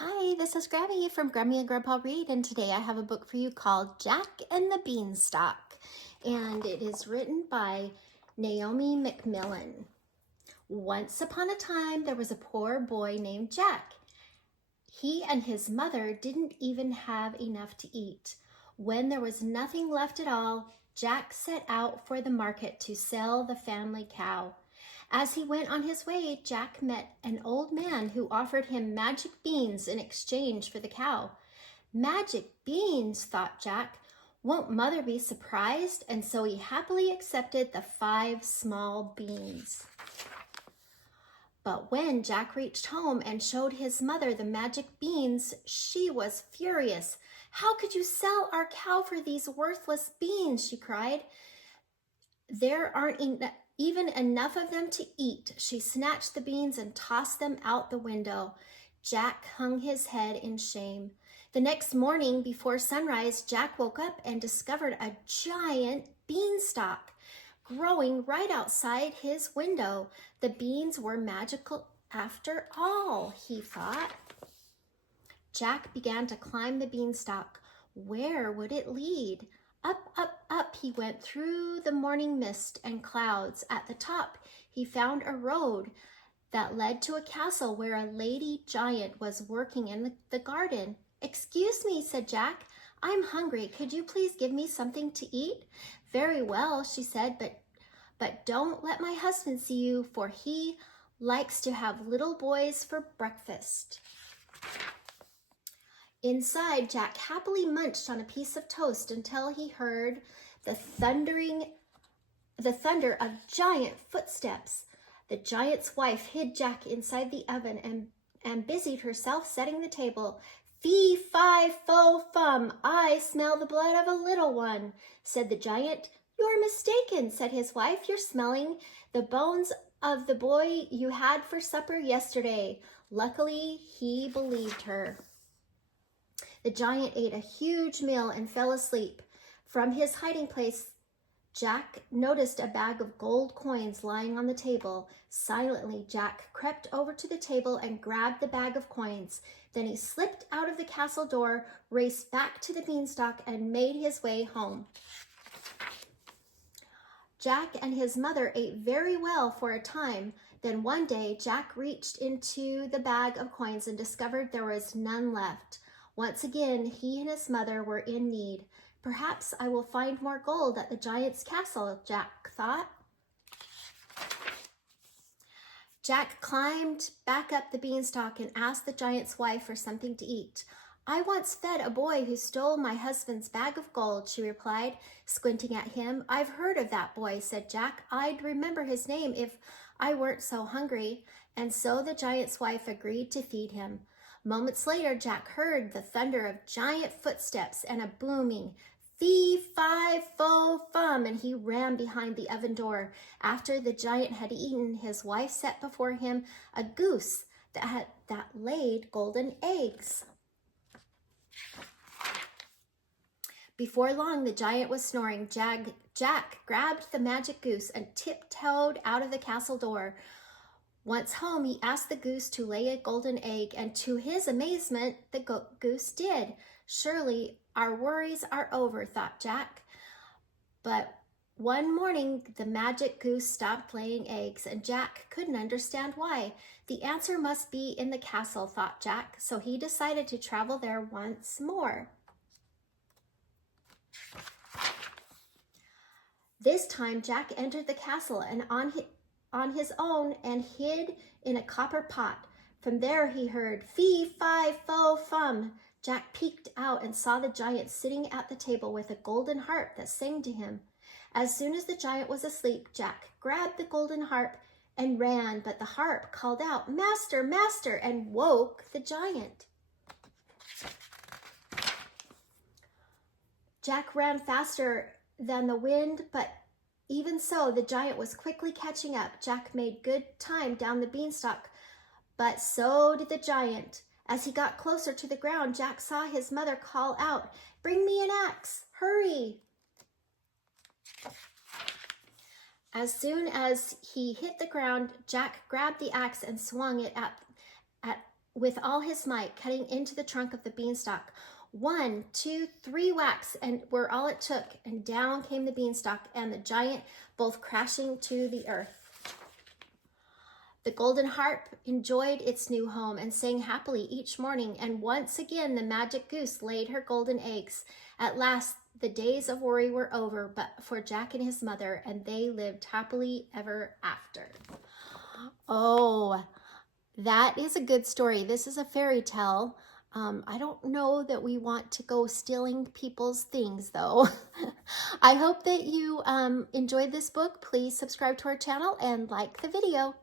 Hi, this is Grammy from Grammy and Grandpa Read, and today I have a book for you called Jack and the Beanstalk, and it is written by Naomi McMillian. Once upon a time, there was a poor boy named Jack. He and his mother didn't even have enough to eat. When there was nothing left at all, Jack set out for the market to sell the family cow. As he went on his way, Jack met an old man who offered him magic beans in exchange for the cow. Magic beans, thought Jack. Won't Mother be surprised? And so he happily accepted the 5 small beans. But when Jack reached home and showed his mother the magic beans, she was furious. "How could you sell our cow for these worthless beans?" she cried. "There aren't even enough of them to eat." She snatched the beans and tossed them out the window. Jack hung his head in shame. The next morning, before sunrise, Jack woke up and discovered a giant beanstalk growing right outside his window. The beans were magical after all, he thought. Jack began to climb the beanstalk. Where would it lead? Up, up, up he went through the morning mist and clouds. At the top, he found a road that led to a castle where a lady giant was working in the garden. "Excuse me," said Jack. "I'm hungry. Could you please give me something to eat?" "Very well," she said, but don't let my husband see you, for he likes to have little boys for breakfast." Inside, Jack happily munched on a piece of toast until he heard the thunder of giant footsteps. The giant's wife hid Jack inside the oven and busied herself setting the table. "Fee, fi, fo, fum, I smell the blood of a little one," said the giant. "You're mistaken," said his wife. "You're smelling the bones of the boy you had for supper yesterday." Luckily, he believed her. The giant ate a huge meal and fell asleep. From his hiding place, Jack noticed a bag of gold coins lying on the table. Silently, Jack crept over to the table and grabbed the bag of coins. Then he slipped out of the castle door, raced back to the beanstalk, and made his way home. Jack and his mother ate very well for a time. Then one day, Jack reached into the bag of coins and discovered there was none left. Once again, he and his mother were in need. "Perhaps I will find more gold at the giant's castle," Jack thought. Jack climbed back up the beanstalk and asked the giant's wife for something to eat. "I once fed a boy who stole my husband's bag of gold," she replied, squinting at him. "I've heard of that boy," said Jack. "I'd remember his name if I weren't so hungry." And so the giant's wife agreed to feed him. Moments later, Jack heard the thunder of giant footsteps and a booming "Fee, fi, fo, fum," and he ran behind the oven door. After the giant had eaten, his wife set before him a goose that laid golden eggs. Before long, the giant was snoring. Jack grabbed the magic goose and tiptoed out of the castle door. Once home, he asked the goose to lay a golden egg, and to his amazement, the goose did. "Surely our worries are over," thought Jack. But one morning, the magic goose stopped laying eggs, and Jack couldn't understand why. The answer must be in the castle, thought Jack, so he decided to travel there once more. This time, Jack entered the castle and on his own and hid in a copper pot. From there, he heard "Fee, fi, fo, fum." Jack peeked out and saw the giant sitting at the table with a golden harp that sang to him. As soon as the giant was asleep, Jack grabbed the golden harp and ran, but the harp called out, "Master, master," and woke the giant. Jack ran faster than the wind, but even so, the giant was quickly catching up. Jack made good time down the beanstalk, but so did the giant. As he got closer to the ground, Jack saw his mother call out, "Bring me an axe, hurry!" As soon as he hit the ground, Jack grabbed the axe and swung it with all his might, cutting into the trunk of the beanstalk. 1, 2, 3 whacks, and were all it took, and down came the beanstalk and the giant, both crashing to the earth. The golden harp enjoyed its new home and sang happily each morning, and once again the magic goose laid her golden eggs. At last the days of worry were over, but for Jack and his mother, and they lived happily ever after. Oh, that is a good story. This is a fairy tale. I don't know that we want to go stealing people's things, though. I hope that you enjoyed this book. Please subscribe to our channel and like the video.